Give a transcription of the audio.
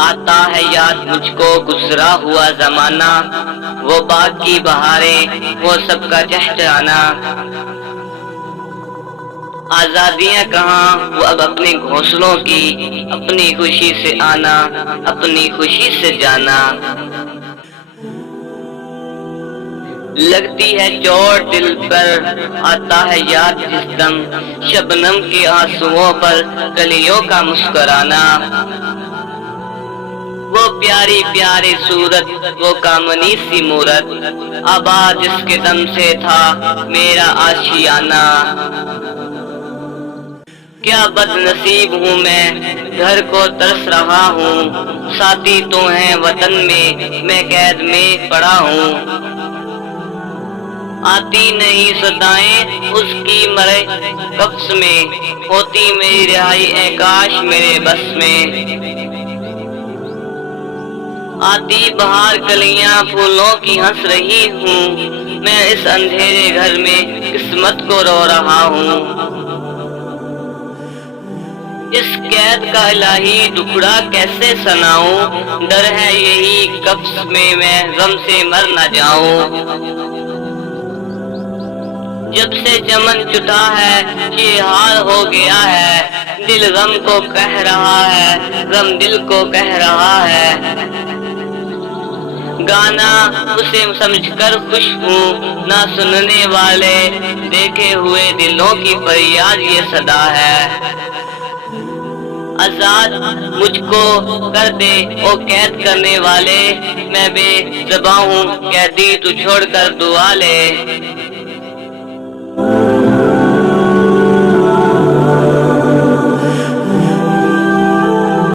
आता है याद मुझको गुजरा हुआ जमाना, वो बाग की बहारें, वो सबका चहचहाना। आजादियां कहाँ, वो अब अपने घोंसलों की, अपनी खुशी से आना, अपनी खुशी से जाना। लगती है चोट दिल पर, आता है याद जिस दम, शबनम के आंसुओं पर कलियों का मुस्कुराना। वो प्यारी प्यारी सूरत, वो कामनी सी मूरत, आबाद जिसके दम से था मेरा आशियाना। क्या बदनसीब हूँ मैं, घर को तरस रहा हूँ, साथी तो हैं वतन में, मैं कैद में पड़ा हूँ। आती नहीं सदाएं उसकी मरे कब्ज में, होती मेरी रिहाई ए काश मेरे बस में। आती बहार कलियां फूलों की हंस रही हूँ, मैं इस अंधेरे घर में किस्मत को रो रहा हूँ। इस कैद का इलाही टुकड़ा कैसे सुनाऊं, डर है यही कब्ज में मैं गम से मर न जाऊं। जब से चमन छुटा है ये हाल हो गया है, दिल गम को कह रहा है, गम दिल को कह रहा है। गाना उसे समझकर खुश हूँ, ना सुनने वाले देखे हुए दिलों की फरियाद ये सदा है। आजाद मुझको कर दे ओ कैद करने वाले, मैं बेज़ुबां हूँ कैदी तू छोड़ कर दुआ ले।